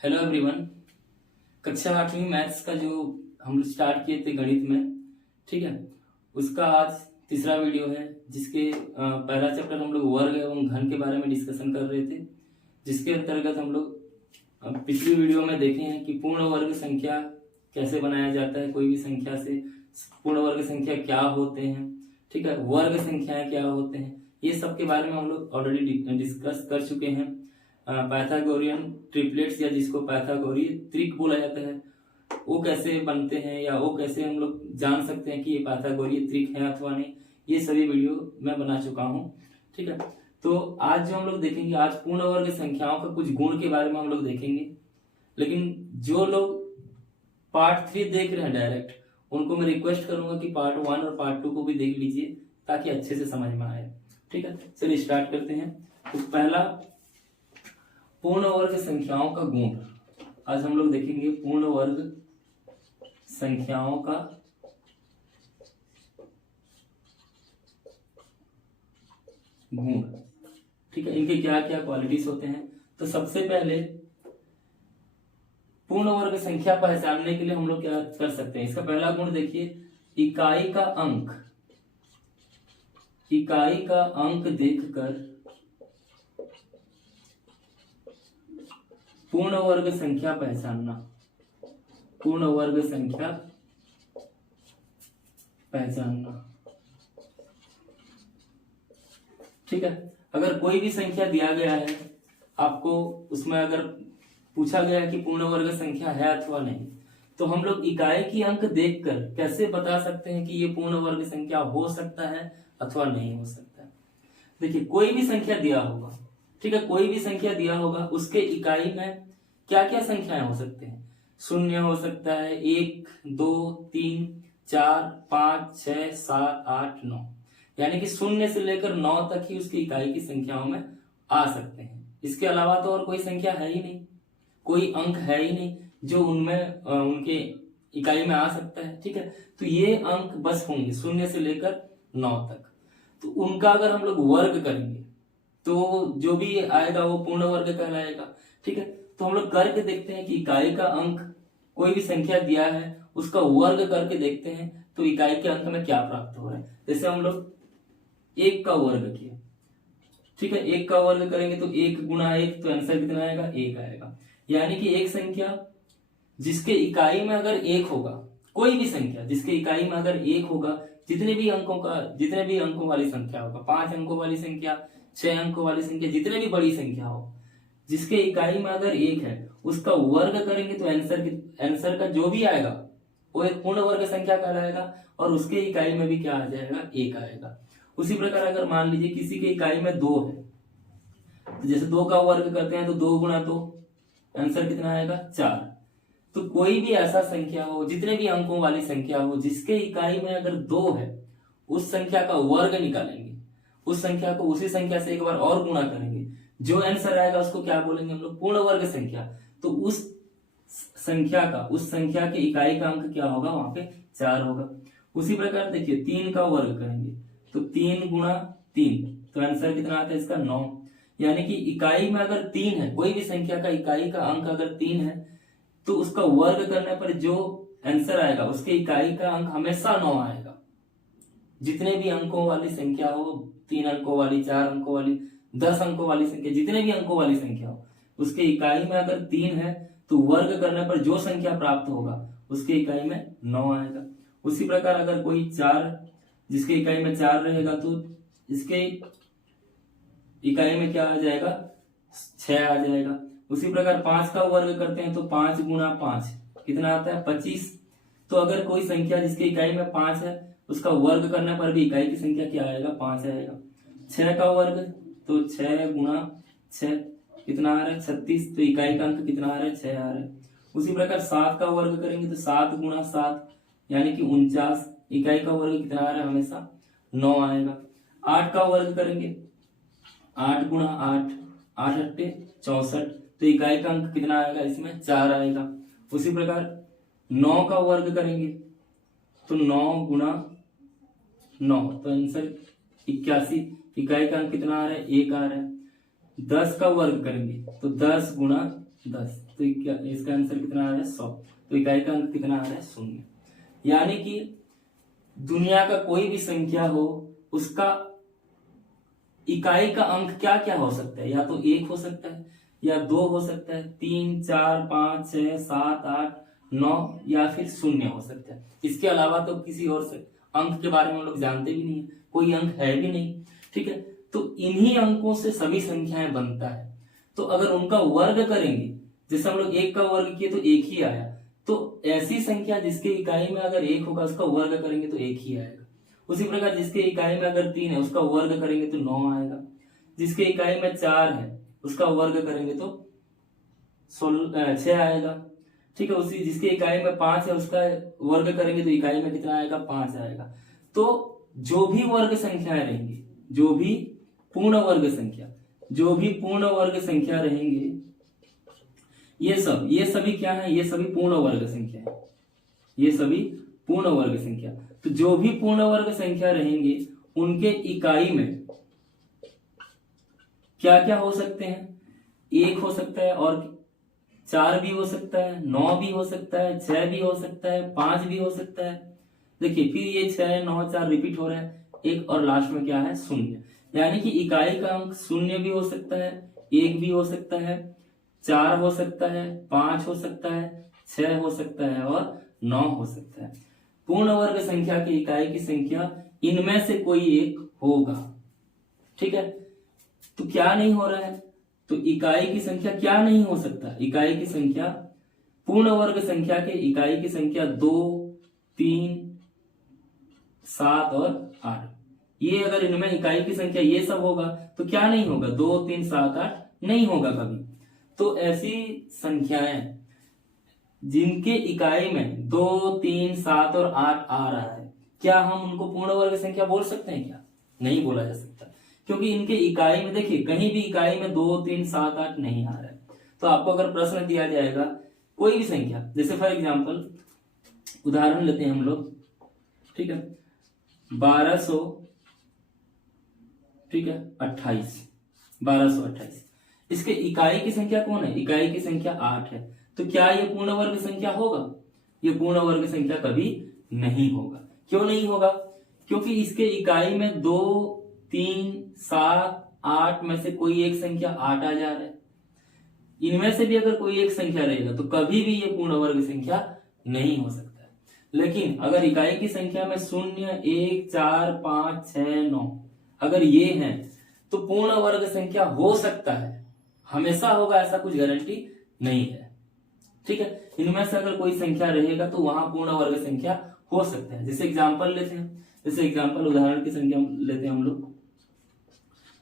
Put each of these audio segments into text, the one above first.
Hello everyone. कक्षा 8वीं maths का जो हम स्टार्ट किए थे गणित में, ठीक है, उसका आज तीसरा वीडियो है जिसके पहला चैप्टर हम लोग वर्ग एवं घन के बारे में डिस्कशन कर रहे थे, जिसके अंतर्गत हम लोग पिछली वीडियो में देखे हैं कि पूर्ण वर्ग संख्या कैसे बनाया जाता है, कोई भी संख्या से पूर्ण वर्ग संख्या क्या होते हैं, ठीक है, वर्ग संख्याएं क्या होते हैं, ये सब के बारे में हम लोग ऑलरेडी डिस्कस कर चुके हैं। पाइथागोरियन ट्रिपलेट्स या जिसको पाइथागोरियन त्रिक बोला जाता है, वो कैसे बनते हैं या वो कैसे हम लोग जान सकते हैं कि ये पाइथागोरियन त्रिक है अथवा नहीं, ये सभी वीडियो मैं बना चुका हूँ, ठीक है। तो आज जो हम लोग देखेंगे, आज पूर्ण वर्ग संख्याओं का कुछ गुण के बारे में हम लोग देखेंगे। लेकिन जो लोग पार्ट 3 देख रहे हैं डायरेक्ट, उनको मैं रिक्वेस्ट करूंगा कि पार्ट 1 और पार्ट 2 को भी देख लीजिए ताकि अच्छे से समझ में आए, ठीक है। चलिए स्टार्ट करते हैं। तो पहला, पूर्ण वर्ग संख्याओं का गुण। आज हम लोग देखेंगे पूर्ण वर्ग संख्याओं का गुण, ठीक है, इनके क्या क्या क्वालिटीज होते हैं। तो सबसे पहले पूर्ण वर्ग संख्या पहचानने के लिए हम लोग क्या कर सकते हैं, इसका पहला गुण देखिए, इकाई का अंक। इकाई का अंक देखकर पूर्ण वर्ग संख्या पहचानना। पूर्ण वर्ग संख्या पहचानना, ठीक है। अगर कोई भी संख्या दिया गया है आपको, उसमें अगर पूछा गया है कि पूर्ण वर्ग संख्या है अथवा नहीं, तो हम लोग इकाई की अंक देखकर कैसे बता सकते हैं कि ये पूर्ण वर्ग संख्या हो सकता है अथवा नहीं हो सकता है। देखिए, कोई भी संख्या दिया होगा, ठीक है, कोई भी संख्या दिया होगा, उसके इकाई में क्या क्या संख्याएं हो सकते हैं। शून्य हो सकता है, 1 2 3 4 5 6 7 8 9, यानी कि शून्य से लेकर 9 तक ही उसकी इकाई की संख्याओं में आ सकते हैं। इसके अलावा तो और कोई संख्या है ही नहीं, कोई अंक है ही नहीं जो उनमें उनके इकाई में आ सकता है, ठीक है। तो ये अंक बस होंगे शून्य से लेकर 9 तक। तो उनका अगर हम लोग वर्ग करेंगे तो जो भी आएगा वो पूर्ण वर्ग कहलाएगा, ठीक है। तो हम लोग करके देखते हैं कि इकाई का अंक, कोई भी संख्या दिया है उसका वर्ग करके देखते हैं तो इकाई के अंक में क्या प्राप्त हो रहा है। जैसे हम लोग 1 का वर्ग किया, ठीक है, 1 का वर्ग करेंगे तो 1 गुणा 1, तो आंसर कितना आएगा, 1 आएगा। यानी कि एक संख्या जिसके इकाई में अगर 1 होगा, कोई भी संख्या जिसके इकाई में अगर 1 होगा, जितने भी अंकों वाली संख्या होगा, 5 अंकों वाली संख्या, 6 अंकों वाली संख्या, जितने भी बड़ी संख्या हो, जिसके इकाई में अगर 1 है, उसका वर्ग करेंगे तो आंसर का जो भी आएगा वो एक पूर्ण वर्ग संख्या कहलाएगा और उसके इकाई में भी क्या आ जाएगा, 1 आएगा। उसी प्रकार अगर मान लीजिए किसी के इकाई में 2 है, तो जैसे 2 का वर्ग करते हैं तो 2 गुणा 2, आंसर कितना आएगा, 4। तो कोई भी ऐसा संख्या हो, जितने भी अंकों वाली संख्या हो, जिसके इकाई में अगर 2 है, उस संख्या का वर्ग निकालेंगे, उस संख्या को उसी संख्या से एक बार और गुणा करेंगे, जो आंसर आएगा उसको क्या बोलेंगे हम लोग, पूर्ण वर्ग संख्या। तो उस संख्या के इकाई का अंक क्या होगा, वहां पे 4 होगा। उसी प्रकार देखिए 3 का वर्ग करेंगे तो 3 गुणा 3, तो आंसर कितना आता है इसका, 9। यानी कि इकाई में अगर 3 है, कोई भी संख्या का इकाई का अंक अगर 3 है, तो उसका वर्ग करने पर जो आंसर आएगा उसके इकाई का अंक हमेशा 9 आएगा। जितने भी अंकों वाली संख्या हो, 3 अंकों वाली, 4 अंकों वाली, 10 अंकों वाली संख्या, जितने भी अंकों वाली संख्या हो, उसके इकाई में अगर 3 है तो वर्ग करने पर जो संख्या प्राप्त होगा उसके इकाई में 9 आएगा। उसी प्रकार अगर कोई 4, जिसके इकाई में 4 रहेगा, तो इसके इकाई में क्या आ जाएगा, 6 आ जाएगा। उसी प्रकार 5 का वर्ग करते हैं तो 5 गुणा 5 कितना आता है, 25। तो अगर कोई संख्या जिसकी इकाई में 5 है, उसका वर्ग करने पर भी इकाई की संख्या क्या आएगा, 5 आएगा। 6 का वर्ग तो 6 गुणा 6 कितना आ रहा है, 36, तो इकाई का अंक कितना आ रहा है, 6 आ रहा है। उसी प्रकार 7 का वर्ग करेंगे तो 7 गुणा 7 यानी कि 49, इकाई का वर्ग कितना आ रहा है, हमेशा 9 आएगा। 8 का वर्ग करेंगे, 8 गुणा 8, 8 अट्टे 64, तो इकाई का अंक कितना आएगा, इसमें 4 आएगा। उसी प्रकार 9 का वर्ग करेंगे तो 9 गुणा 9, तो आंसर 81, इकाई का अंक कितना आ रहा है, 1 आ रहा है। 10 का वर्ग करेंगे तो 10 गुणा 10, तो इसका आंसर कितना आ रहा है 100। तो इकाई का अंक कितना आ रहा है 0। यानी कि दुनिया का कोई भी संख्या हो उसका इकाई का अंक क्या क्या हो सकता है, या तो 1 हो सकता है, या 2 हो सकता है, 3, 4, 5, 6, 7, 8, 9, या फिर 0 हो सकता है। इसके अलावा तो किसी और से अंक के बारे में हम लोग जानते भी नहीं है, कोई अंक है भी नहीं। ठीक है, तो इन्हीं अंकों से सभी संख्याएं बनता है। तो अगर उनका वर्ग करेंगे, जैसे हम लोग 1 का वर्ग किए तो 1 ही आया, तो ऐसी संख्या जिसके इकाई में अगर 1 होगा उसका वर्ग करेंगे तो 1 ही आएगा। उसी प्रकार जिसके इकाई में अगर 3 है उसका वर्ग करेंगे तो 9 आएगा। जिसके इकाई में 4 है उसका वर्ग करेंगे तो 6 आएगा। ठीक है, उसी जिसके इकाई में 5 है उसका वर्ग करेंगे तो इकाई में कितना आएगा 5 आएगा। तो जो भी वर्ग संख्याएं रहेंगी, जो भी पूर्ण वर्ग संख्या रहेंगे, ये सभी क्या है, ये सभी पूर्ण वर्ग संख्या है, ये सभी पूर्ण वर्ग संख्या। तो जो भी पूर्ण वर्ग संख्या रहेंगे उनके इकाई में क्या क्या हो सकते हैं, 1 हो सकता है, और 4 भी हो सकता है, 9 भी हो सकता है, 6 भी हो सकता है, 5 भी हो सकता है। देखिए फिर ये 6, 9, 4 रिपीट हो रहा है, 1 और लास्ट में क्या है 0। यानी कि इकाई का अंक 0 भी हो सकता है, 1 भी हो सकता है, 4 हो सकता है, 5 हो सकता है, 6 हो सकता है और 9 हो सकता है। पूर्ण वर्ग संख्या की इकाई की संख्या इनमें से कोई एक होगा। ठीक है, तो क्या नहीं हो रहा है, तो इकाई की संख्या क्या नहीं हो सकता, इकाई की संख्या पूर्ण वर्ग संख्या के इकाई की संख्या 2, 3, 7 और 8, ये अगर इनमें इकाई की संख्या ये सब होगा तो क्या नहीं होगा, 2, 3, 7, 8 नहीं होगा कभी। तो ऐसी संख्याएं जिनके इकाई में 2, 3, 7 और 8 आ रहा है, क्या हम उनको पूर्ण वर्ग संख्या बोल सकते हैं क्या? नहीं बोला जा सकता, क्योंकि इनके इकाई में देखिए कहीं भी इकाई में 2, 3, 7, 8 नहीं आ रहा है। तो आपको अगर प्रश्न दिया जाएगा कोई भी संख्या, जैसे फॉर एग्जांपल उदाहरण लेते हैं हम लोग, ठीक है, 1200, ठीक है, 28, 1228, इसके इकाई की संख्या कौन है, इकाई की संख्या 8 है। तो क्या ये पूर्ण वर्ग संख्या होगा? ये पूर्ण वर्ग संख्या कभी नहीं होगा। क्यों नहीं होगा? क्योंकि इसके इकाई में 2, 3, 7, 8 में से कोई एक संख्या 8 आ जा रहा है। इनमें से भी अगर कोई एक संख्या रहेगा तो कभी भी ये पूर्ण वर्ग संख्या नहीं हो सकता है। लेकिन अगर इकाई की संख्या में 0, 1, 4, 5, 6, 9 अगर ये है तो पूर्ण वर्ग संख्या हो सकता है, हमेशा होगा ऐसा कुछ गारंटी नहीं है। ठीक है, इनमें से अगर कोई संख्या रहेगा तो वहां पूर्ण वर्ग संख्या हो सकता है। जैसे एग्जांपल लेते हैं, जैसे एग्जांपल उदाहरण की संख्या लेते हैं हम लोग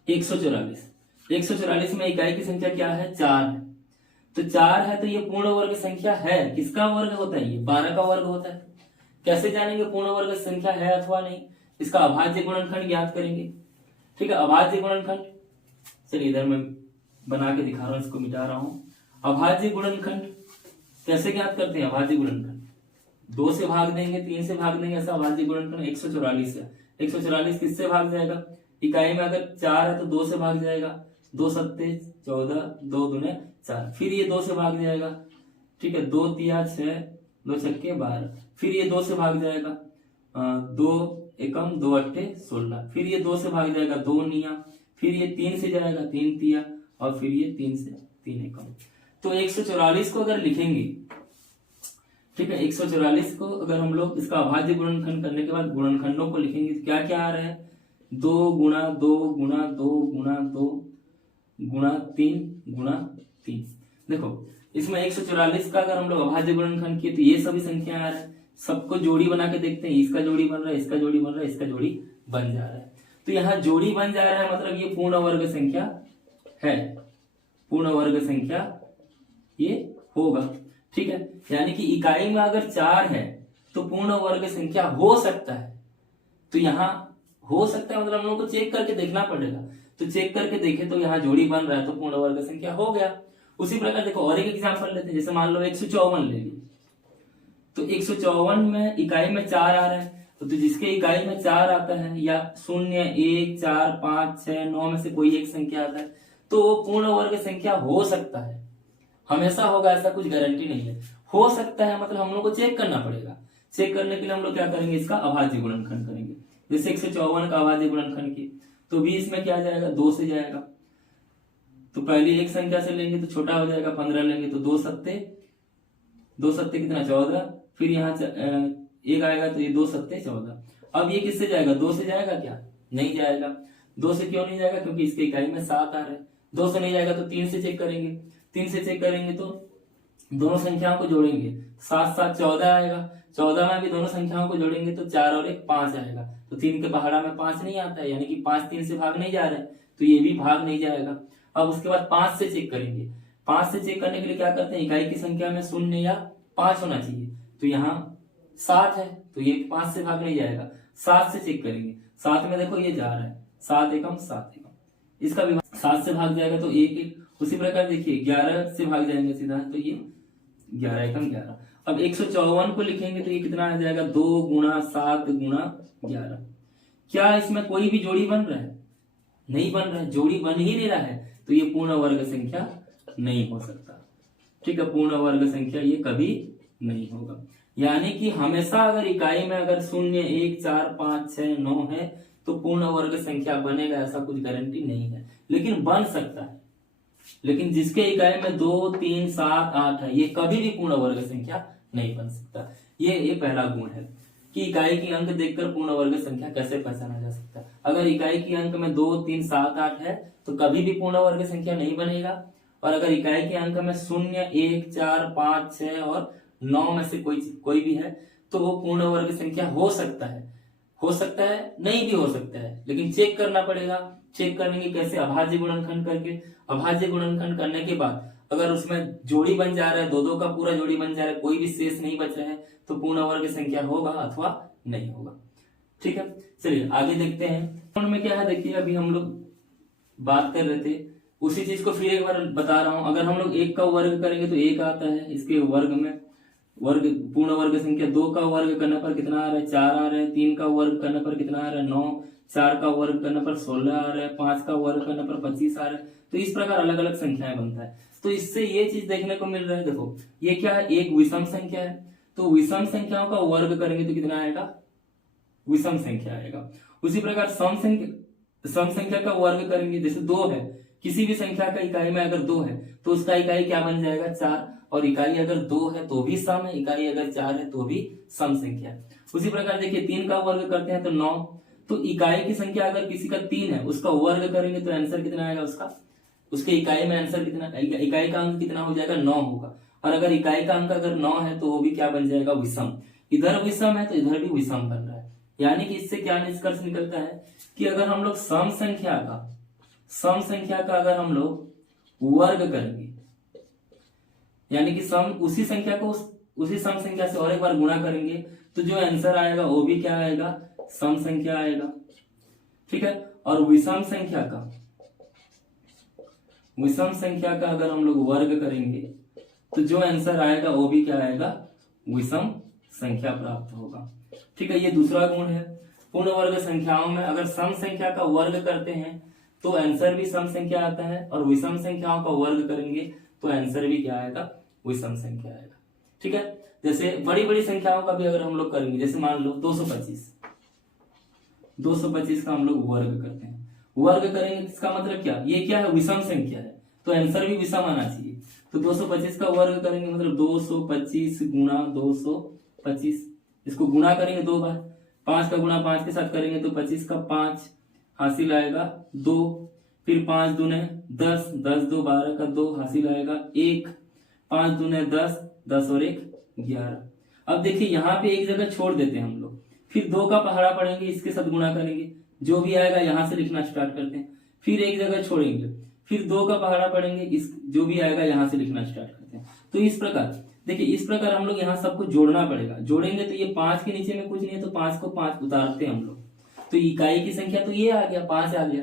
144। 144 में इकाई की संख्या क्या है, 4 है। तो 4 है तो ये पूर्ण वर्ग संख्या है। किसका वर्ग होता है? ये 12 का वर्ग होता है। कैसे जानेंगे पूर्ण वर्ग संख्या है अथवा नहीं? इसका अभाज्य गुणनखंड ज्ञात करेंगे। ठीक है, अभाज्य गुणनखंड, चलिए इधर मैं बना के दिखा रहा हूं, इसको मिटा रहा हूं। अभाज्य गुणनखंड कैसे ज्ञात करते हैं? अभाज्य गुणनखंड 2 से भाग देंगे, 3 से भाग देंगे, ऐसा अभाज्य गुणनखंड 144 है। 144 किससे भाग जाएगा? इकाई में अगर 4 है तो 2 से भाग जाएगा, 2 सत्ते 14, 2 दूने 4, फिर ये 2 से भाग जाएगा। ठीक है, 2 तिया 6, 2 छक्के 12, फिर ये 2 से भाग जाएगा, 2 एकम 2 अट्ठे 16, फिर ये 2 से भाग जाएगा, 2 निया, फिर ये 3 से जाएगा, 3 तिया, और फिर ये 3 से 3 एकम। तो 144 को अगर लिखेंगे, ठीक है, 144 को अगर हम लोग इसका अभाज्य गुणनखंड करने के बाद गुणनखंडों को लिखेंगे तो क्या क्या आ रहा है? 2 गुणा 2 गुणा 2 गुणा 2 गुणा 3 गुणा 3। देखो इसमें 144 का अगर हम लोग अभाज्य गुणनखंड किए तो ये सभी संख्या आ रहा है। सबको जोड़ी बना के देखते हैं, इसका जोड़ी बन रहा है, इसका जोड़ी बन रहा है, इसका जोड़ी बन जा रहा है। तो यहाँ जोड़ी बन जा रहा है, मतलब ये पूर्ण वर्ग संख्या है, पूर्ण वर्ग संख्या ये होगा। ठीक है, यानी कि इकाई में अगर 4 है तो पूर्ण वर्ग संख्या हो सकता है। तो यहाँ हो सकता है मतलब हम लोग को चेक करके देखना पड़ेगा। तो चेक करके देखे तो यहाँ जोड़ी बन रहा है तो पूर्ण वर्ग संख्या हो गया। उसी प्रकार देखो और एक एग्जांपल लेते हैं, जैसे मान लो 154 ले ली, तो 154 में इकाई में 4 आ रहा है, तो जिसके इकाई में 4 आता है या 0, 1, 4, 5, 6, 9 में से कोई एक संख्या आता है तो वो पूर्ण वर्ग संख्या हो सकता है। हमेशा होगा ऐसा कुछ गारंटी नहीं है। हो सकता है मतलब हम लोग को चेक करना पड़ेगा। चेक करने के लिए हम लोग क्या करेंगे, इसका अभाज्य गुणनखंड करेंगे। जैसे 154 का अभाज्य गुणनखंड की तो 20 में क्या जाएगा, 2 से जाएगा। तो पहली एक संख्या से लेंगे तो छोटा हो जाएगा, 15 लेंगे तो 2 सत्ते कितना, 14। फिर यहाँ एक आएगा तो ये 2 सत्ते 14। अब ये किससे जाएगा, 2 से जाएगा क्या, नहीं जाएगा। 2 से क्यों नहीं जाएगा, क्योंकि इसके इकाई में 7 आ रहे हैं। 2 से नहीं जाएगा तो 3 से चेक करेंगे। 3 से चेक करेंगे तो दोनों संख्याओं को जोड़ेंगे, 7 7 14 आएगा। 14 में भी दोनों संख्याओं को जोड़ेंगे तो 4 और 1 5 आएगा। तो 3 के पहाड़ा में 5 नहीं आता है, यानी कि 5 3 से भाग नहीं जा रहे हैं, तो ये भी भाग नहीं जाएगा। अब उसके बाद 5 से चेक करेंगे। 5 से चेक करने के लिए क्या करते हैं, इकाई की संख्या में 0 या 5 होना चाहिए। तो यहाँ 7 है तो ये 5 से भाग नहीं जाएगा। 7 से चेक करेंगे, 7 में देखो ये जा रहा है, 7 एकम 7 एकम, इसका भी 7 से भाग जाएगा तो 1 1। उसी प्रकार देखिए 11 से भाग जाएंगे सीधा, तो ये 11 एकम 11। अब 154 को लिखेंगे तो ये कितना आ जाएगा, 2 गुणा 7 गुणा 11। क्या इसमें कोई भी जोड़ी बन रहा है, नहीं बन रहा है, जोड़ी बन ही नहीं रहा है, तो ये पूर्ण वर्ग संख्या नहीं हो सकता। ठीक है, पूर्ण वर्ग संख्या ये कभी नहीं होगा। यानी कि हमेशा अगर इकाई में अगर 0 1 4 5 6 9 है तो पूर्ण वर्ग संख्या बनेगा, ऐसा कुछ गारंटी नहीं है, लेकिन बन सकता है। लेकिन जिसके इकाई में 2 3 7 8 है, ये कभी भी पूर्ण वर्ग संख्या नहीं बन सकता। ये पहला गुण है कि इकाई की अंक देखकर पूर्ण वर्ग संख्या कैसे पहचाना जा सकता है। अगर इकाई की अंक में 2 3 7 8 है तो कभी भी पूर्ण वर्ग संख्या नहीं बनेगा। और अगर इकाई के अंक में 0 1 4 5 6 और 9 में से कोई भी है तो वो पूर्ण वर्ग संख्या हो सकता है, नहीं भी हो सकता है, लेकिन चेक करना पड़ेगा। चेक करने की कैसे, अभाज्य गुणनखंड करके। अभाज्य गुणनखंड करने के बाद अगर उसमें जोड़ी बन जा रहा है, 2 का पूरा जोड़ी बन जा रहा है, कोई भी शेष नहीं बच रहा है, तो पूर्ण वर्ग संख्या होगा अथवा नहीं होगा। ठीक है, चलिए आगे देखते हैं। में क्या है देखिए, अभी हम लोग बात कर रहे थे उसी चीज को फिर एक बार बता रहा हूं। अगर हम लोग 1 का वर्ग करेंगे तो 1 आता है, इसके वर्ग में वर्ग पूर्ण वर्ग संख्या। 2 का वर्ग करने पर कितना आ रहा है, 4 आ रहा है। 3 का वर्ग करने पर कितना आ रहा है, 9। 4 का वर्ग करने पर 16 आ रहा है। 5 का वर्ग करने पर 25 आ रहा है। तो इस प्रकार अलग अलग संख्याएं बनता है। तो इससे ये चीज देखने को मिल रहा है, देखो ये क्या है, एक विषम संख्या है, तो विषम संख्याओं का वर्ग करेंगे तो कितना आएगा, विषम संख्या आएगा। उसी प्रकार सम संख्या का वर्ग करेंगे, जैसे 2 है, किसी भी संख्या का इकाई में अगर 2 है तो उसका इकाई क्या बन जाएगा, 4। और इकाई अगर 2 है तो भी सम है, इकाई अगर 4 है तो भी सम संख्या है। उसी प्रकार देखिए 3 का वर्ग करते हैं तो 9। तो इकाई की संख्या अगर किसी का 3 है, उसका वर्ग करेंगे तो आंसर कितना आएगा, उसके इकाई में आंसर कितना, इकाई का अंक कितना हो जाएगा, 9 होगा। और अगर इकाई का अंक अगर 9 है तो वो भी क्या बन जाएगा, विषम। इधर विषम है तो इधर भी विषम बन रहा है। यानी कि इससे क्या निष्कर्ष निकलता है कि अगर हम लोग सम संख्या का अगर हम लोग वर्ग करेंगे, यानी कि सम उसी संख्या को उसी सम संख्या से और एक बार गुणा करेंगे तो जो आंसर आएगा वो भी क्या आएगा, सम संख्या आएगा। ठीक है, और विषम संख्या का अगर हम लोग वर्ग करेंगे तो जो आंसर आएगा वो भी क्या आएगा, विषम संख्या प्राप्त होगा। ठीक है, ये दूसरा गुण है। पूर्ण वर्ग संख्याओं में अगर सम संख्या का वर्ग करते हैं तो आंसर भी सम संख्या आता है, और विषम संख्याओं का वर्ग करेंगे तो आंसर भी क्या आएगा, विषम संख्या आएगा। ठीक है, जैसे बड़ी बड़ी संख्याओं का भी अगर हम लोग करेंगे, जैसे मान लो 225 का हम लोग वर्ग करते हैं, वर्ग करेंगे इसका मतलब क्या, ये क्या है, विषम संख्या है, तो आंसर भी विषम आना चाहिए। तो 225 का वर्ग करेंगे मतलब 225 गुणा 225, इसको गुणा करेंगे 2 बार, 5 का गुणा 5 के साथ करेंगे तो 25 का 5 हासिल आएगा 2, फिर 5 दूने 10, 10 2 12 का 2 हासिल आएगा 1, 5 दूने 10, 10 और 1 11। अब देखिए यहाँ पे एक जगह छोड़ देते हैं हम लोग, फिर 2 का पहाड़ा पढ़ेंगे, इसके साथ गुणा करेंगे, जो भी आएगा यहाँ से लिखना स्टार्ट करते हैं। फिर एक जगह छोड़ेंगे, फिर 2 का पहाड़ा पढ़ेंगे, इस जो भी आएगा यहाँ से लिखना स्टार्ट करते हैं। तो इस प्रकार देखिए, इस प्रकार हम लोग यहाँ सबको जोड़ना पड़ेगा। जोड़ेंगे तो ये 5 के नीचे में कुछ नहीं है, तो 5 को 5 उतारते हैं हम लोग, तो इकाई की संख्या तो ये आ गया, 5 आ गया।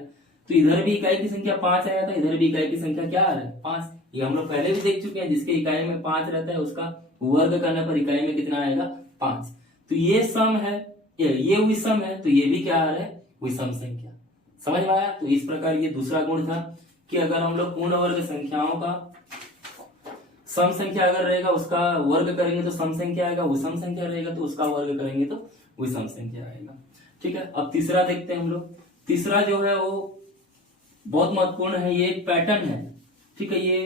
तो इधर भी इकाई की संख्या 5 आया था, इधर भी इकाई की संख्या क्या आ रहा है, 5। ये हम लोग पहले भी देख चुके हैं, जिसके इकाई में 5 रहता है उसका वर्ग करने पर इकाई में कितना आएगा, 5। तो ये सम है, ये विषम है, तो ये भी क्या आ रहा है, विषम संख्या। समझ में आया। तो इस प्रकार ये दूसरा गुण था कि अगर हम लोग पूर्ण वर्ग संख्याओं का सम संख्या अगर रहेगा उसका वर्ग करेंगे तो सम संख्या आएगा, विषम संख्या रहेगा तो उसका वर्ग करेंगे तो विषम संख्या आएगा। ठीक है, अब तीसरा देखते हैं हम लोग। तीसरा जो है वो बहुत महत्वपूर्ण है, ये एक पैटर्न है। ठीक है, ये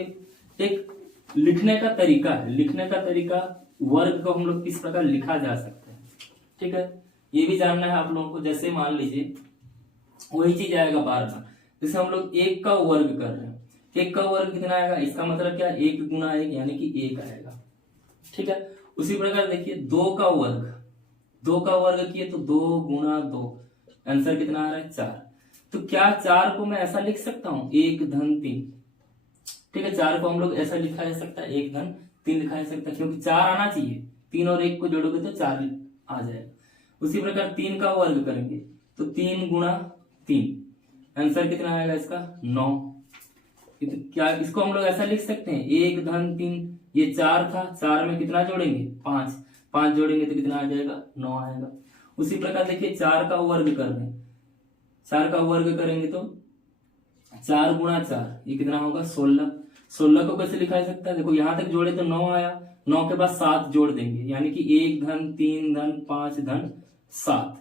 एक लिखने का तरीका है। लिखने का तरीका, वर्ग को हम लोग किस प्रकार लिखा जा सकता है। ठीक है, ये भी जानना है आप लोगों को। जैसे मान लीजिए वही चीज आएगा बार बार, जैसे हम लोग 1 का वर्ग कर रहे हैं, 1 का वर्ग कितना आएगा, इसका मतलब क्या, 1 गुना 1 यानी कि 1 आएगा। ठीक है, उसी प्रकार देखिए 2 का वर्ग, 2 का वर्ग किए तो 2 गुना 2, आंसर कितना आ रहा है 4। तो क्या 4 को मैं ऐसा लिख सकता हूं 1 धन 3। ठीक है, 4 को हम लोग ऐसा लिखा जा सकता है 1 धन 3 लिखा जा सकता है, क्योंकि 4 आना चाहिए, 3 और 1 को जोड़ोगे तो 4 आ जाएगा। उसी प्रकार 3 का वर्ग करेंगे तो 3 गुना 3, आंसर कितना आएगा इसका 9। तो क्या इसको हम लोग ऐसा लिख सकते हैं 1 धन 3, ये 4 था, 4 में कितना जोड़ेंगे 5, 5 जोड़ेंगे तो कितना आ जाएगा 9 आएगा। उसी प्रकार देखिए 4 का वर्ग कर रहे हैं, 4 का वर्ग करेंगे तो 4 गुना 4, ये कितना होगा 16। 16 को कैसे लिखा जा सकता है, देखो यहां तक जोड़े तो 9 आया, 9 के बाद 7 जोड़ देंगे, यानी कि 1 धन 3 धन 5 धन 7,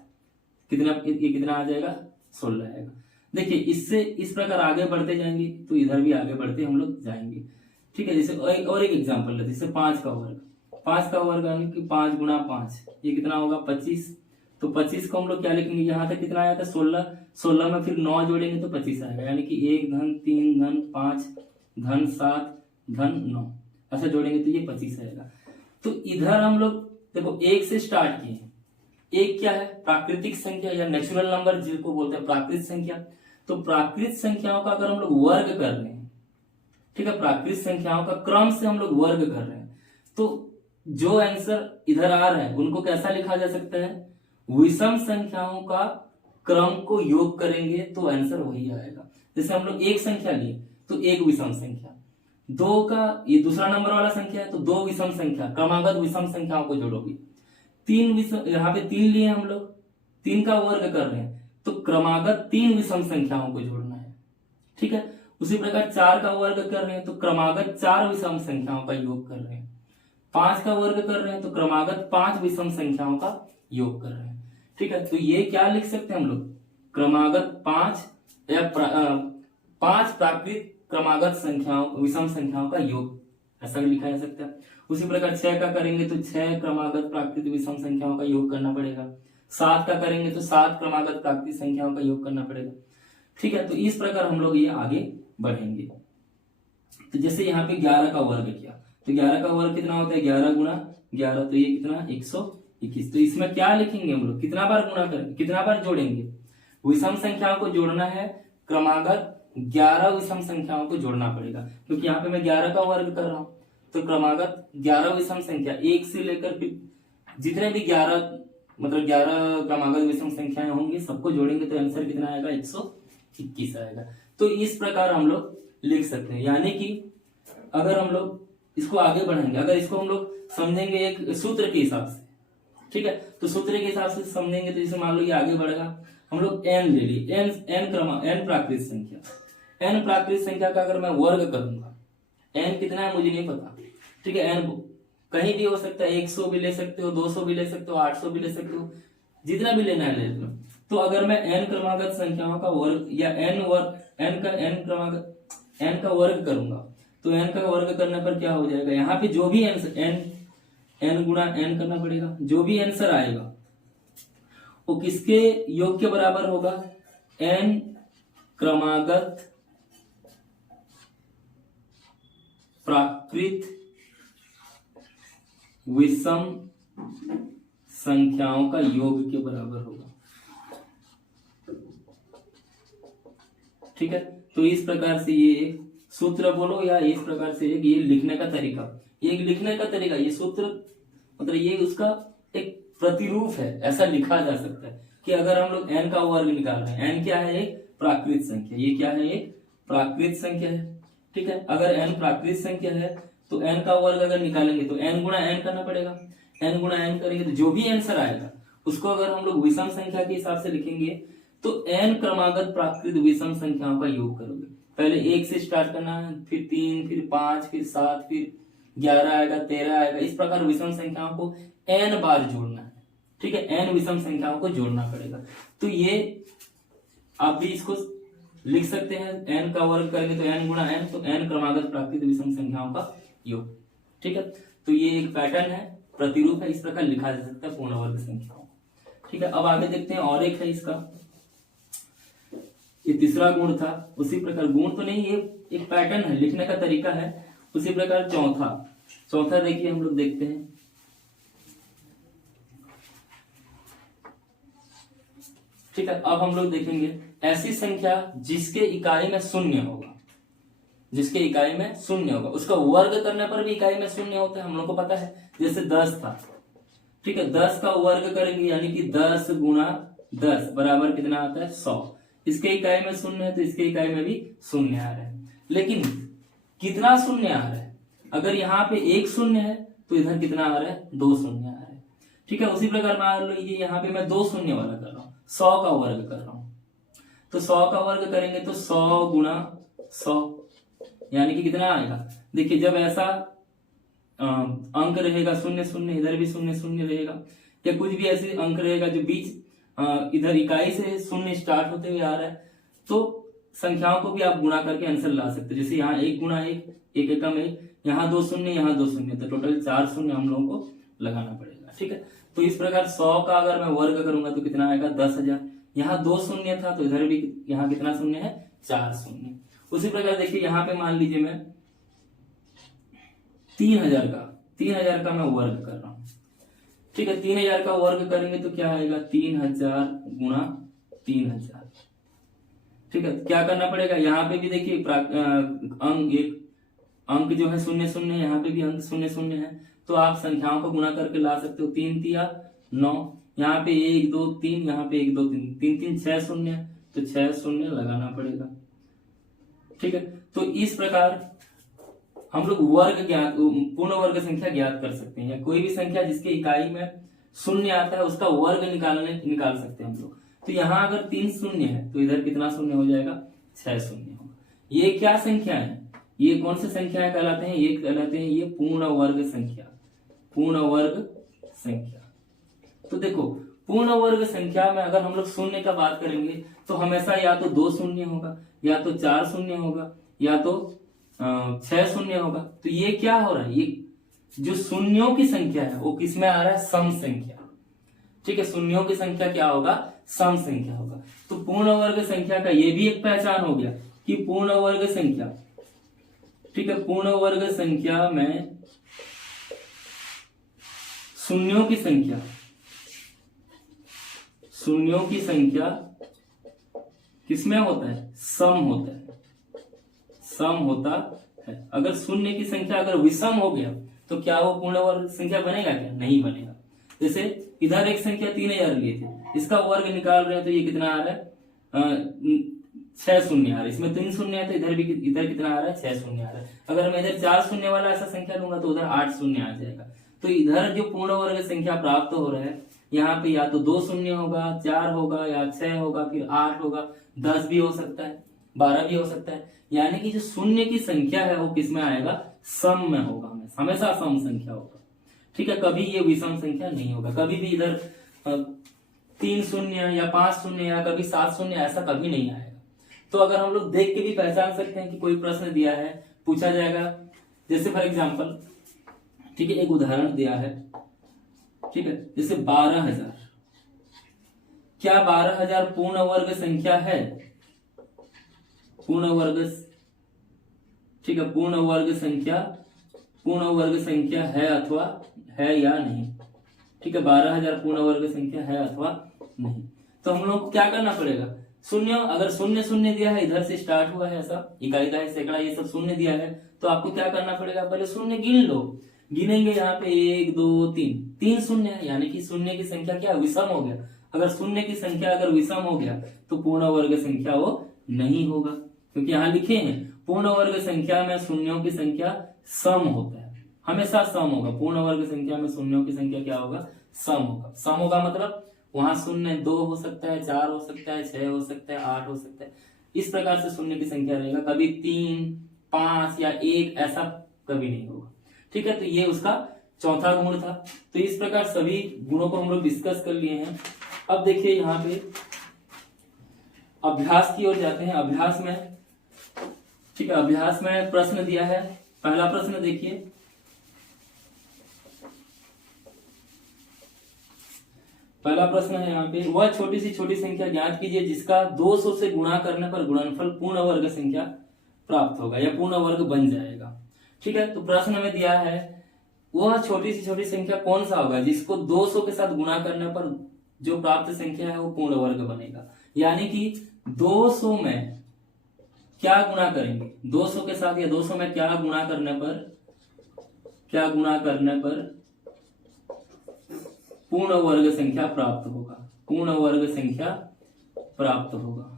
कितना, ये कितना आ जाएगा 16 आएगा। देखिए इससे इस प्रकार आगे बढ़ते जाएंगे तो इधर भी आगे बढ़ते हम लोग जाएंगे। ठीक है, जैसे और एक एग्जांपल लेते, जैसे 5 का वर्ग, 5 का वर्ग यानी कि 5 गुना 5, ये कितना होगा 25। तो 25 को हम लोग क्या लिखेंगे, यहाँ तक कितना आया था 16, 16 में फिर 9 जोड़ेंगे तो 25 आएगा, यानी कि 1 धन 3 धन 5 धन 7 धन 9, ऐसा जोड़ेंगे तो ये 25 आएगा। तो इधर हम लोग देखो 1 से स्टार्ट किए। 1 क्या है, प्राकृतिक संख्या या नेचुरल नंबर जिसको बोलते हैं प्राकृत संख्या। तो प्राकृत संख्याओं का अगर हम लोग वर्ग कर रहे हैं, ठीक है, प्राकृत संख्याओं का क्रम से हम लोग वर्ग कर रहे हैं, तो जो आंसर इधर आ रहे हैं उनको कैसा लिखा जा सकता है, विषम संख्याओं का क्रम को योग करेंगे तो आंसर वही आएगा। जैसे हम लोग 1 संख्या लिए तो 1 विषम संख्या, 2 का ये दूसरा नंबर वाला संख्या है तो 2 विषम संख्या, क्रमागत विषम संख्याओं को जोड़ोगे। 3 विषम, यहाँ पे 3 लिए हम लोग, 3 का वर्ग कर रहे हैं तो क्रमागत 3 विषम संख्याओं को जोड़ना है। ठीक है, उसी प्रकार 4 का वर्ग कर रहे हैं तो क्रमागत 4 विषम संख्याओं का योग कर रहे हैं। 5 का वर्ग कर रहे हैं तो क्रमागत 5 विषम संख्याओं का योग कर रहे हैं। ठीक है, तो ये क्या लिख सकते हैं हम लोग, क्रमागत 5 या 5 प्राकृत क्रमागत संख्याओं विषम संख्याओं का योग, ऐसा लिखा जा सकता है। उसी प्रकार 6 का करेंगे तो 6 क्रमागत प्राकृत विषम संख्याओं का योग करना पड़ेगा। 7 का करेंगे तो 7 क्रमागत प्राकृत संख्याओं का योग करना पड़ेगा। ठीक है, तो इस प्रकार हम लोग ये आगे बढ़ेंगे। तो जैसे यहाँ पे 11 का वर्ग किया तो 11 का वर्ग कितना होता है 11 गुना 11, तो ये कितना 121। तो इसमें क्या लिखेंगे हम लोग, कितना बार गुना करेंगे, कितना बार जोड़ेंगे, विषम संख्याओं को जोड़ना है, क्रमागत 11 विषम संख्याओं को जोड़ना पड़ेगा, क्योंकि यहाँ पे मैं 11 का वर्ग कर रहा हूँ तो क्रमागत 11 विषम संख्या 1 से लेकर फिर जितने भी 11 मतलब 11 क्रमागत विषम संख्याएं होंगी सबको जोड़ेंगे तो आंसर कितना आएगा 121 आएगा। तो इस प्रकार हम लोग लिख सकते हैं, यानी कि अगर हम लोग इसको आगे बढ़ाएंगे, अगर इसको हम लोग समझेंगे एक सूत्र के हिसाब से, ठीक है, तो सूत्र के हिसाब से समझेंगे तो जैसे मान लो ये आगे बढ़ेगा, हम लोग n ले लिए, n प्राकृत संख्या, n प्राकृत संख्या का अगर मैं वर्ग करूंगा, n कितना है मुझे नहीं पता, ठीक है, n कहीं भी हो सकता है, 100 भी ले सकते हो, 200 भी ले सकते हो, 800 भी ले सकते हो, जितना भी लेना है ले लो। तो अगर मैं n क्रमागत संख्याओं का वर्ग या n का वर्ग करूंगा तो n का वर्ग करने पर क्या हो जाएगा, यहाँ पे जो भी n गुणा n करना पड़ेगा, जो भी आंसर आएगा वो किसके योग के बराबर होगा, n क्रमागत प्राकृत विषम संख्याओं का योग के बराबर होगा। ठीक है, तो इस प्रकार से ये एक सूत्र बोलो या इस प्रकार से एक ये लिखने का तरीका, ये लिखने का तरीका, ये सूत्र मतलब ये उसका एक प्रतिरूप है, ऐसा लिखा जा सकता है कि अगर हम लोग n का वर्ग निकाल रहे हैं, n क्या है एक प्राकृत संख्या, ये क्या है एक प्राकृत संख्या है। ठीक है, अगर n प्राकृत संख्या है तो n का वर्ग अगर निकालेंगे तो n गुणा n करना पड़ेगा, n गुणा n करेंगे तो जो भी आंसर आएगा उसको अगर हम लोग विषम संख्या के हिसाब से लिखेंगे तो n क्रमागत प्राकृत विषम संख्याओं का योग करोगे। पहले 1 से स्टार्ट करना है, फिर 3, फिर 5, फिर 7, फिर 11 आएगा, 13 आएगा। इस प्रकार विषम संख्याओं को n बार जोड़ना है, ठीक है, n विषम संख्याओं को जोड़ना पड़ेगा। तो ये आप भी इसको लिख सकते हैं, n का वर्ग करेंगे तो n गुणा n, तो n क्रमागत प्राकृत विषम संख्याओं का योग, ठीक है। तो ये एक पैटर्न है, प्रतिरूप है, इस प्रकार लिखा जा सकता है पूर्ण वर्ग संख्याओं, ठीक है। अब आगे देखते हैं, और एक है इसका, ये तीसरा गुण था। उसी प्रकार गुण तो नहीं, ये एक पैटर्न है, लिखने का तरीका है। उसी प्रकार चौथा देखिए, हम लोग देखते हैं, ठीक है। अब हम लोग देखेंगे ऐसी संख्या जिसके इकाई में शून्य होगा, जिसके इकाई में शून्य होगा, उसका वर्ग करने पर भी इकाई में शून्य होता है, हम लोग को पता है। जैसे 10 था, ठीक है, 10 का वर्ग करेंगे यानी कि 10 गुणा 10 बराबर कितना आता है 100। इसके इकाई में शून्य है तो इसके इकाई में भी शून्य आ रहा है, लेकिन कितना शून्य आ रहा है? अगर यहाँ पे एक शून्य है तो इधर कितना आ रहा है? 2 शून्य आ रहा है, ठीक है। उसी प्रकार मान लीजिए यहाँ पे मैं 2 शून्य वाला कर रहा हूँ, 100 का वर्ग कर रहा हूँ, तो 100 का वर्ग करेंगे तो 100 गुणा 100 यानी कि कितना आएगा? देखिए, जब ऐसा अंक रहेगा शून्य शून्य, इधर भी शून्य शून्य रहेगा, या कुछ भी ऐसे अंक रहेगा जो बीच इधर इकाई से शून्य स्टार्ट होते हुए आ रहा है, तो संख्याओं को भी आप गुणा करके आंसर ला सकते हैं। जैसे यहाँ 1 गुणा 1, 1 एकम 1, यहाँ 2 शून्य, यहाँ 2 शून्य, तो टोटल 4 शून्य हम लोगों को लगाना पड़ेगा, ठीक है। तो इस प्रकार 100 का अगर मैं वर्ग करूंगा तो कितना आएगा? 10,000। यहाँ 2 शून्य था तो इधर भी यहाँ कितना शून्य है? 4 शून्य। उसी प्रकार देखिए, यहाँ पे मान लीजिए मैं 3000 का मैं वर्ग कर रहा हूँ, ठीक है। 3000 का वर्ग करेंगे तो क्या आएगा? 3000 गुणा 3000, ठीक है। क्या करना पड़ेगा? यहाँ पे भी देखिए अंक जो है शून्य शून्य, यहाँ पे भी अंक शून्य शून्य है, तो आप संख्याओं को गुणा करके ला सकते हो। 3 तिया 9, यहाँ पे 1 2 3, यहाँ पे 1 2 3, 3 3 6 शून्य, तो 6 शून्य लगाना पड़ेगा, ठीक है। तो इस प्रकार हम लोग पूर्ण वर्ग संख्या ज्ञात कर सकते हैं, या कोई भी संख्या जिसके इकाई में शून्य आता है उसका वर्ग निकाल सकते हैं हम लोग। तो यहाँ अगर 3 शून्य है तो इधर कितना शून्य हो जाएगा? 6 शून्य होगा। ये क्या संख्या है? ये कौन सी संख्याएं कहलाते हैं? ये कहलाते हैं ये पूर्ण वर्ग संख्या, पूर्ण वर्ग संख्या। तो देखो, पूर्ण वर्ग संख्या में अगर हम लोग शून्य का बात करेंगे तो हमेशा या तो 2 शून्य होगा, या तो 4 शून्य होगा, या तो 6 शून्य होगा। तो ये क्या हो रहा है? ये जो शून्यों की संख्या है वो किसमें आ रहा है? सम संख्या, ठीक है। शून्यों की संख्या क्या होगा? सम संख्या होगा। तो पूर्ण वर्ग संख्या का ये भी एक पहचान हो गया कि पूर्ण वर्ग संख्या, ठीक है, पूर्ण वर्ग संख्या में शून्यों की संख्या किसमें होता है? सम होता है, सम होता है। अगर शून्य की संख्या अगर विषम हो गया तो क्या वो पूर्ण वर्ग संख्या बनेगा? क्या नहीं बनेगा। जैसे इधर एक संख्या 3000 लिए थे, इसका वर्ग निकाल रहे हैं तो ये कितना आ रहा है? 6 शून्य आ रहा है। इसमें 3 शून्य है तो इधर कितना आ रहा है? 6 शून्य आ रहा है। अगर मैं इधर 4 शून्य वाला ऐसा संख्या लूंगा तो उधर 8 शून्य आ जाएगा। तो इधर जो पूर्ण वर्ग संख्या प्राप्त हो रहा है, यहाँ पे या तो 2 शून्य होगा, 4 होगा, या 6 होगा, फिर 8 होगा, 10 भी हो सकता है, 12 भी हो सकता है। यानी कि जो शून्य की संख्या है वो किसमें आएगा? सम में होगा, हमेशा सम संख्या होगा, ठीक है। कभी ये विषम संख्या नहीं होगा। कभी भी इधर 3 शून्य या 5 शून्य या कभी 7 शून्य ऐसा कभी नहीं आएगा। तो अगर हम लोग देख के भी पहचान सकते हैं कि कोई प्रश्न दिया है, पूछा जाएगा, जैसे फॉर एग्जाम्पल, ठीक है, एक उदाहरण दिया है, ठीक है, जैसे 12,000। क्या 12,000 पूर्ण वर्ग संख्या है? पूर्ण वर्ग, ठीक है, पूर्ण वर्ग संख्या है अथवा है या नहीं, ठीक है। 12,000 पूर्ण वर्ग संख्या है अथवा नहीं। तो हम लोग को क्या करना पड़ेगा? शून्य, अगर शून्य शून्य दिया है, इधर से स्टार्ट हुआ है, ऐसा इकाई का है, सैकड़ा, ये सब शून्य दिया है, तो आपको क्या करना पड़ेगा? पहले शून्य गिन लो। गिनेंगे यहाँ पे 1 2 3 शून्य है, यानी कि शून्य की संख्या क्या? विषम हो गया। अगर शून्य की संख्या अगर विषम हो गया तो पूर्ण वर्ग संख्या वो नहीं होगा, क्योंकि यहाँ लिखे हैं पूर्ण वर्ग संख्या में शून्यों की संख्या सम होता है, हमेशा सम होगा। पूर्ण वर्ग संख्या में शून्यों की संख्या क्या होगा? सम होगा। सम होगा मतलब वहां शून्य 2 हो सकता है, 4 हो सकता है, 6 हो सकता है, 8 हो सकता है। इस प्रकार से शून्य की संख्या रहेगा। कभी 3 5 या 1 ऐसा कभी नहीं होगा, ठीक है, तो ये उसका चौथा गुण था। तो इस प्रकार सभी गुणों को हम लोग डिस्कस कर लिए हैं। अब देखिए यहाँ पे अभ्यास की ओर जाते हैं। अभ्यास में, ठीक है, अभ्यास में प्रश्न दिया है। पहला प्रश्न देखिए, पहला प्रश्न है यहाँ पे, वह छोटी सी छोटी संख्या ज्ञात कीजिए जिसका 200 से गुणा करने पर गुणनफल पूर्ण वर्ग संख्या प्राप्त होगा या पूर्ण वर्ग बन जाएगा। ठीक है, तो प्रश्न में दिया है वह छोटी सी छोटी संख्या कौन सा होगा जिसको 200 के साथ गुणा करने पर जो प्राप्त संख्या है वो पूर्ण वर्ग बनेगा। यानी कि 200 में क्या गुणा करेंगे, 200 के साथ या 200 में क्या गुणा करने पर पूर्ण वर्ग संख्या प्राप्त होगा, पूर्ण वर्ग संख्या प्राप्त होगा।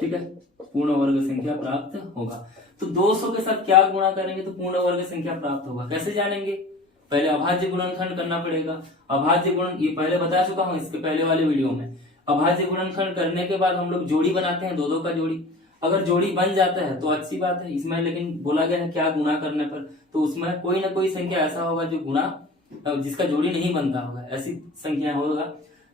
ठीक है, पूर्ण वर्ग संख्या प्राप्त होगा। तो 200 के साथ क्या गुणा करेंगे तो पूर्ण वर्ग संख्या प्राप्त होगा। कैसे जानेंगे, पहले अभाज्य गुणनखंड करना पड़ेगा। अभाज्य गुणन ये पहले बता चुका हूं इसके पहले वाले वीडियो में। अभाज्य गुणनखंड करने के बाद हम लोग जोड़ी बनाते हैं, दो का जोड़ी। अगर जोड़ी बन जाता है तो अच्छी बात है। इसमें लेकिन बोला गया है क्या गुणा करने पर, तो उसमें कोई ना कोई संख्या ऐसा होगा जो गुणा जिसका जोड़ी नहीं बनता होगा, ऐसी संख्या होगा।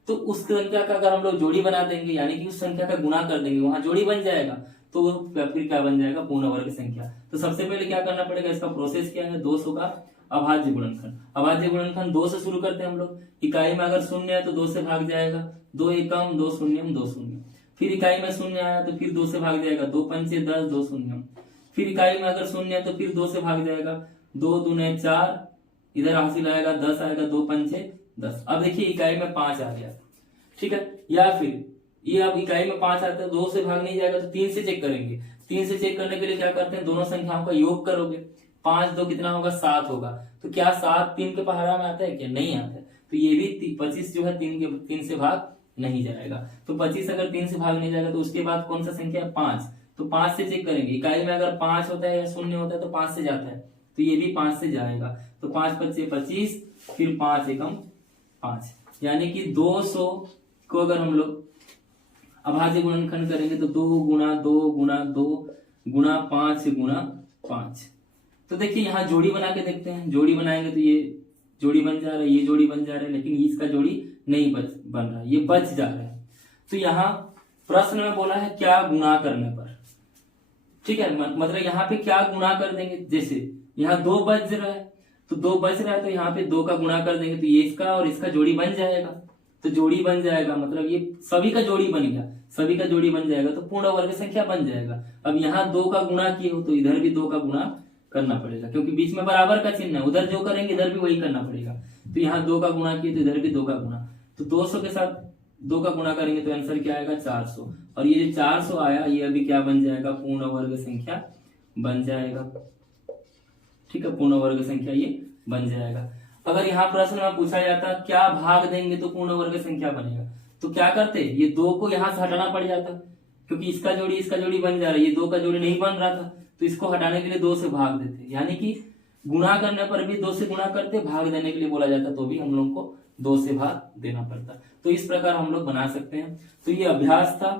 तो उस संख्या का अगर हम लोग जोड़ी बना देंगे यानी कि उस संख्या का गुणा कर देंगे, वहां जोड़ी बन जाएगा, तो फिर क्या बन जाएगा, पूर्ण वर्ग संख्या। तो सबसे पहले क्या करना पड़ेगा, इसका प्रोसेस क्या है, 200 का अभाज्य गुणनखंड। अभाज्य गुणनखंड 2 से शुरू करते हैं हम लोग। इकाई में अगर शून्य है तो 2 से भाग जाएगा, 2 एकम 2 शून्यम 2 शून्य। फिर इकाई में शून्य आया तो फिर 2 से भाग जाएगा, 2 पंचे 10 2 शून्यम। फिर इकाई में अगर शून्य है तो फिर 2 से भाग जाएगा, 2 दूने 4, इधर हासिल आएगा 10 आएगा, 2 पंचे 10। अब देखिए इकाई में 5 आ गया। ठीक है, या फिर ये अब इकाई में 5 आता है, 2 से भाग नहीं जाएगा तो 3 से चेक करेंगे। 3 से चेक करने के लिए क्या करते हैं, दोनों संख्याओं का योग करोगे। 5 2 कितना होगा, 7 होगा। तो क्या 7 3 के पहाड़ा में आता है क्या, नहीं आता है। तो ये भी 25 जो है 3 से भाग नहीं जाएगा। तो 25 अगर 3 से भाग नहीं जाएगा तो उसके बाद कौन सा संख्या है, 5। तो 5 से चेक करेंगे। इकाई में अगर 5 होता है या शून्य होता है तो 5 से जाता है, तो ये भी 5 से जाएगा। तो 5 पच्चे 25, फिर 5 एकम 5। यानी कि 200 को अगर हम लोग अभाज्य गुणनखंड करेंगे तो 2 गुणा 2 गुणा 2 गुणा 5 गुणा 5। तो देखिए यहाँ जोड़ी बना के देखते हैं। जोड़ी बनाएंगे तो ये जोड़ी बन जा रहा है, ये जोड़ी बन जा रहा है, लेकिन इसका जोड़ी नहीं बन रहा है, ये बच जा रहा है। तो यहाँ प्रश्न में बोला है क्या गुणा करने पर। ठीक है, मतलब यहाँ पे क्या गुणा कर देंगे, जैसे यहाँ 2 बच रहा है तो 2 बच रहा है तो यहाँ पे 2 का गुणा कर देंगे तो ये इसका और इसका जोड़ी बन जाएगा। तो जोड़ी बन जाएगा मतलब ये सभी का जोड़ी बन गया, सभी का जोड़ी बन जाएगा तो पूर्ण वर्ग संख्या बन जाएगा। अब यहाँ 2 का गुणा किए हो तो इधर भी 2 का गुणा करना पड़ेगा, क्योंकि बीच में बराबर का चिन्ह है, उधर जो करेंगे इधर भी वही करना पड़ेगा। तो यहाँ 2 का गुणा किए तो इधर भी 2 का गुणा। तो 200 के साथ 2 का गुणा करेंगे तो आंसर क्या आएगा, 400। और ये जो 400 आया ये अभी क्या बन जाएगा, पूर्ण वर्ग संख्या बन जाएगा। ठीक है, पूर्ण वर्ग संख्या ये बन जाएगा। अगर यहाँ प्रश्न में पूछा जाता क्या भाग देंगे तो पूर्ण वर्ग संख्या बनेगा, तो क्या करते, ये 2 को यहाँ से हटाना पड़ जाता, क्योंकि इसका जोड़ी बन जा रहा है, ये 2 का जोड़ी नहीं बन रहा था, तो इसको हटाने के लिए 2 से भाग देते। यानी कि गुणा करने पर भी 2 से गुणा करते, भाग देने के लिए बोला जाता तो भी हम लोग को 2 से भाग देना पड़ता। तो इस प्रकार हम लोग बना सकते हैं। तो ये अभ्यास था।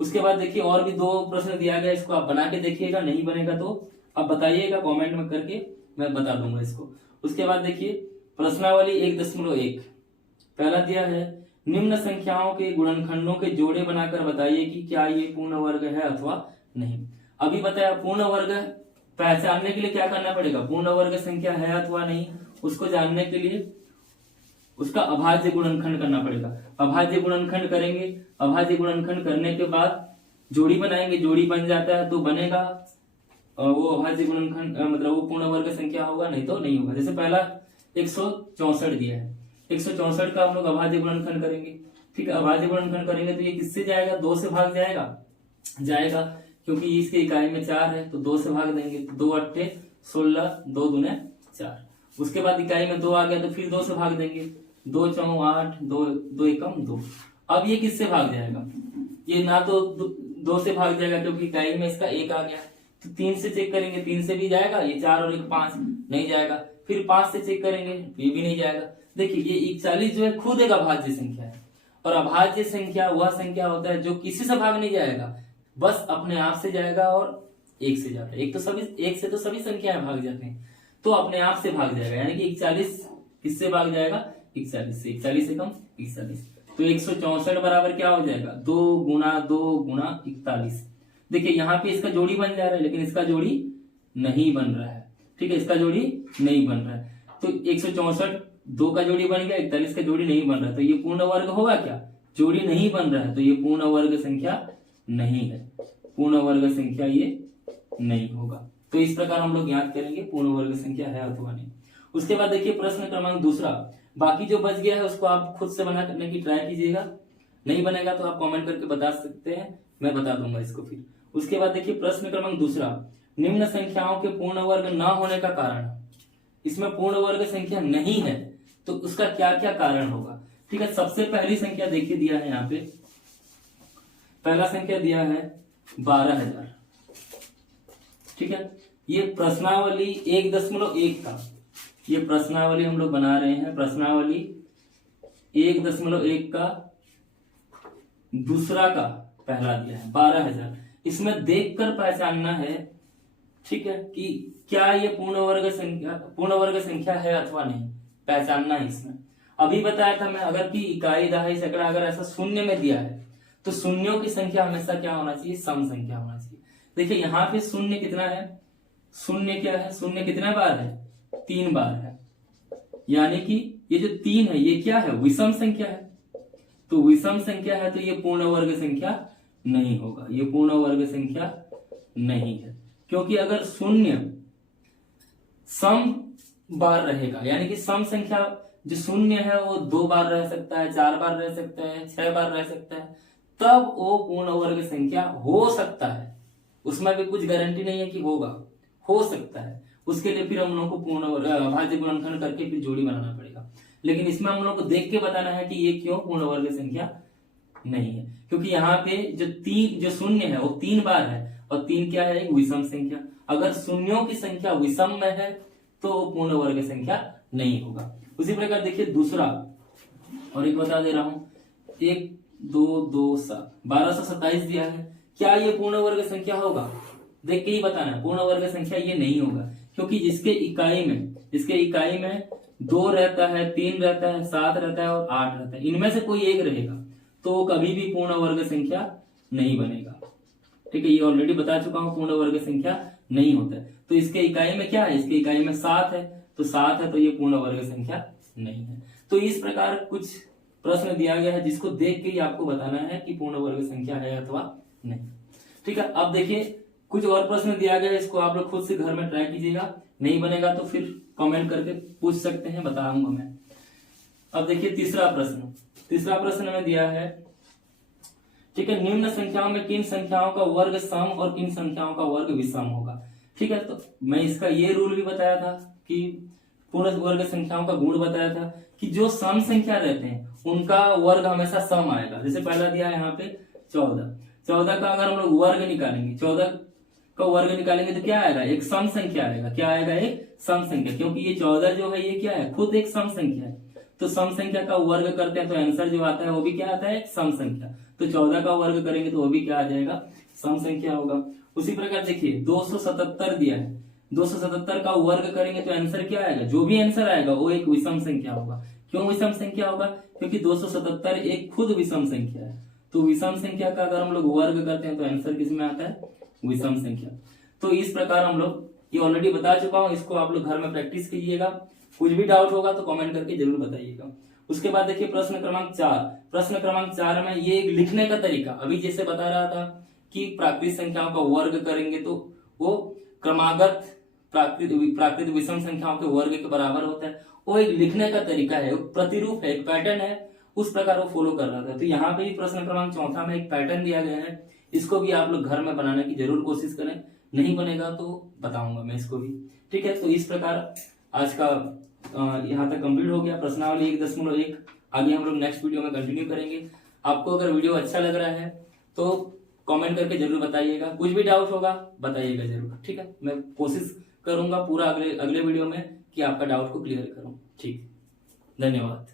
उसके बाद देखिए और भी 2 प्रश्न दिया गया, इसको आप बना के देखिएगा, नहीं बनेगा तो आप बताइएगा कमेंट में करके, मैं बता दूंगा इसको। उसके बाद देखिए प्रश्नावली 1.1 पहला दिया है, निम्न संख्याओं के गुणनखंडों के जोड़े बनाकर बताइए कि क्या ये पूर्ण वर्ग है अथवा नहीं। अभी बताया पूर्ण वर्ग पहचानने के लिए क्या करना पड़ेगा, पूर्ण वर्ग संख्या है अथवा नहीं, उसको जानने के लिए उसका अभाज्य गुणनखंड करना पड़ेगा। अभाज्य गुणनखंड करेंगे, अभाज्य गुणनखंड करने के बाद जोड़ी बनाएंगे, जोड़ी बन जाता है तो बनेगा वो अभाज्य गुणनखंड, मतलब वो पूर्ण वर्ग संख्या होगा, नहीं तो नहीं होगा। जैसे पहला 164 दिया है, 164 का हम लोग अभाज्य गुणनखंड करेंगे। ठीक है, अभाज्य गुणनखंड करेंगे तो ये किससे जाएगा, 2 से भाग जाएगा, क्योंकि इसके इकाई में 4 है तो 2 से भाग देंगे, 2 अट्ठे 16, 2 दूने 4। उसके बाद इकाई में 2 आ गया तो फिर 2 से भाग देंगे, 2 चौं 8, 2 एकम 2। अब ये किससे भाग जाएगा, ये ना तो 2 से भाग जाएगा क्योंकि इकाई में इसका 1 आ गया, तो 3 से चेक करेंगे, 3 से भी जाएगा, ये 4 और 1 5 नहीं जाएगा। फिर 5 से चेक करेंगे, ये भी नहीं जाएगा। देखिए ये 41 जो है खुद एक अभाज्य संख्या है, और अभाज्य संख्या वह संख्या होता है जो किसी से भाग नहीं जाएगा, बस अपने आप से जाएगा और एक से ज्यादा, एक से तो सभी संख्याएं भाग जाते हैं, तो अपने आप से भाग जाएगा, यानी कि 41 किससे भाग जाएगा, 41 से। 41 से कम 41, तो 164 बराबर क्या हो जाएगा, 2 गुना 41। देखिए यहाँ पे इसका जोड़ी बन जा रहा है, लेकिन इसका जोड़ी नहीं बन रहा है, ठीक है, इसका जोड़ी नहीं बन रहा है। तो 164 2 का जोड़ी बन गया, 41 का जोड़ी नहीं बन रहा है, तो ये पूर्ण वर्ग होगा क्या, जोड़ी नहीं बन रहा है, तो ये पूर्ण वर्ग संख्या नहीं है, पूर्ण वर्ग संख्या ये नहीं होगा। तो इस प्रकार हम लोग याद करेंगे पूर्ण वर्ग संख्या है अथवा नहीं। उसके बाद देखिए प्रश्न क्रमांक दूसरा, बाकी जो बच गया है उसको आप खुद से बना करने की ट्राई कीजिएगा, नहीं बनेगा तो आप कमेंट करके बता सकते हैं, मैं बता दूंगा इसको फिर। उसके बाद देखिए प्रश्न क्रमांक दूसरा, निम्न संख्याओं के पूर्ण वर्ग न होने का कारण, इसमें पूर्ण वर्ग संख्या नहीं है तो उसका क्या क्या कारण होगा, ठीक है। सबसे पहली संख्या देखिए दिया है यहाँ पे, पहला संख्या दिया है 12,000, ठीक है। ये प्रश्नावली 1.1 का, ये प्रश्नावली हम लोग बना रहे हैं, प्रश्नावली 1.1 का दूसरा का पहला दिया है 12,000। इसमें देखकर पहचानना है, ठीक है, कि क्या ये पूर्ण वर्ग संख्या है अथवा नहीं, पहचानना है इसमें। अभी बताया था मैं, अगर कि इकाई, दहाई, सैकड़ा अगर ऐसा शून्य में दिया है तो शून्यों की संख्या हमेशा क्या होना चाहिए, सम संख्या होना चाहिए। देखिए यहाँ पे शून्य कितना है, शून्य क्या है, शून्य कितना बार है, 3 बार है, यानी कि ये जो 3 है ये क्या है, विषम संख्या है। तो विषम संख्या है तो ये पूर्ण वर्ग संख्या नहीं होगा, ये पूर्ण वर्ग संख्या नहीं है, क्योंकि अगर शून्य सम बार रहेगा, यानी कि सम संख्या जो शून्य है वो 2 बार रह सकता है, 4 बार रह सकता है, 6 बार रह सकता है, तब वो पूर्ण वर्ग संख्या हो सकता है। उसमें भी कुछ गारंटी नहीं है कि होगा, हो सकता है। उसके लिए फिर हम लोग को पूर्ण भाज्य गुणनखंड करके फिर जोड़ी बनाना पड़ेगा। लेकिन इसमें हम लोग को देख के बताना है कि ये क्यों पूर्ण वर्ग संख्या नहीं है, क्योंकि यहाँ पे जो शून्य है वो 3 बार है, और 3 क्या है, एक विषम संख्या। अगर शून्यों की संख्या विषम में है तो वो पूर्ण वर्ग संख्या नहीं होगा। उसी प्रकार देखिए दूसरा, और एक बता दे रहा हूं, 1 2 2 7 1227 दिया है, क्या ये पूर्ण वर्ग संख्या होगा, देख के ही बताना है। पूर्ण वर्ग संख्या ये नहीं होगा, क्योंकि जिसके इकाई में 2 रहता है, 3 रहता है, 7 रहता है और 8 रहता है, इनमें से कोई एक रहेगा तो वो कभी भी पूर्ण वर्ग संख्या नहीं बनेगा, ठीक है। ये ऑलरेडी बता चुका हूं, पूर्ण वर्ग संख्या नहीं होता है। तो इसके इकाई में क्या है, इसके इकाई में 7 है, तो 7 है तो ये पूर्ण वर्ग संख्या नहीं है। तो इस प्रकार कुछ प्रश्न दिया गया है जिसको देख के ही आपको बताना है कि पूर्ण वर्ग संख्या है अथवा नहीं, ठीक है। अब देखिए कुछ और प्रश्न दिया गया है, इसको आप लोग खुद से घर में ट्राई कीजिएगा, नहीं बनेगा तो फिर कमेंट करके पूछ सकते हैं, बताऊंगा मैं। अब देखिए तीसरा प्रश्न में दिया है, ठीक है, निम्न संख्याओं में किन संख्याओं का वर्ग सम और किन संख्याओं का वर्ग विषम होगा, ठीक है। तो मैं इसका ये रूल भी बताया था कि पूर्ण वर्ग संख्याओं का गुण बताया था कि जो सम संख्या रहते हैं उनका वर्ग हमेशा सम आएगा। जैसे पहला दिया है यहाँ पे 14 का अगर हम लोग वर्ग निकालेंगे, 14 का वर्ग निकालेंगे तो क्या आएगा, एक सम संख्या आएगा। क्या आएगा, एक सम संख्या, क्योंकि ये 14 जो है ये क्या है, खुद एक सम संख्या है। तो सम संख्या का वर्ग करते हैं तो आंसर जो आता है वो भी क्या आता है, एक सम संख्या। तो 14 का वर्ग करेंगे तो वो भी क्या आ जाएगा, सम संख्या होगा। उसी प्रकार देखिए 277 दिया है, 277 का वर्ग करेंगे तो आंसर क्या आएगा, जो भी आंसर आएगा वो एक विषम संख्या होगा। क्यों विषम संख्या होगा, क्योंकि 277 एक खुद विषम संख्या है। तो विषम संख्या का अगर हम लोग वर्ग करते हैं तो आंसर किसमें आता है, विषम संख्या। तो इस प्रकार हम लोग, ये ऑलरेडी बता चुका हूं, इसको आप लोग घर में प्रैक्टिस कीजिएगा। कुछ भी डाउट होगा तो कमेंट करके जरूर बताइएगा। उसके बाद देखिए प्रश्न क्रमांक 4 में ये लिखने का तरीका, अभी जैसे बता रहा था कि प्राकृतिक संख्याओं का वर्ग करेंगे तो वो क्रमागत प्राकृतिक विषम संख्याओं के वर्ग के बराबर होता है। वो एक लिखने का तरीका है, प्रतिरूप है, एक पैटर्न है, उस प्रकार वो फॉलो कर रहा था। तो यहाँ पे भी प्रश्न क्रमांक 4 में एक पैटर्न दिया गया है, इसको भी आप लोग घर में बनाने की जरूर कोशिश करें। नहीं बनेगा तो बताऊंगा मैं इसको भी, ठीक है। तो इस प्रकार आज का यहाँ तक कंप्लीट हो गया प्रश्नावली 1.1। आगे हम लोग नेक्स्ट वीडियो में कंटिन्यू करेंगे। आपको अगर वीडियो अच्छा लग रहा है तो कमेंट करके जरूर बताइएगा। कुछ भी डाउट होगा बताइएगा जरूर, ठीक है। मैं कोशिश करूंगा पूरा अगले वीडियो में कि आपका डाउट को क्लियर करूं, ठीक। धन्यवाद।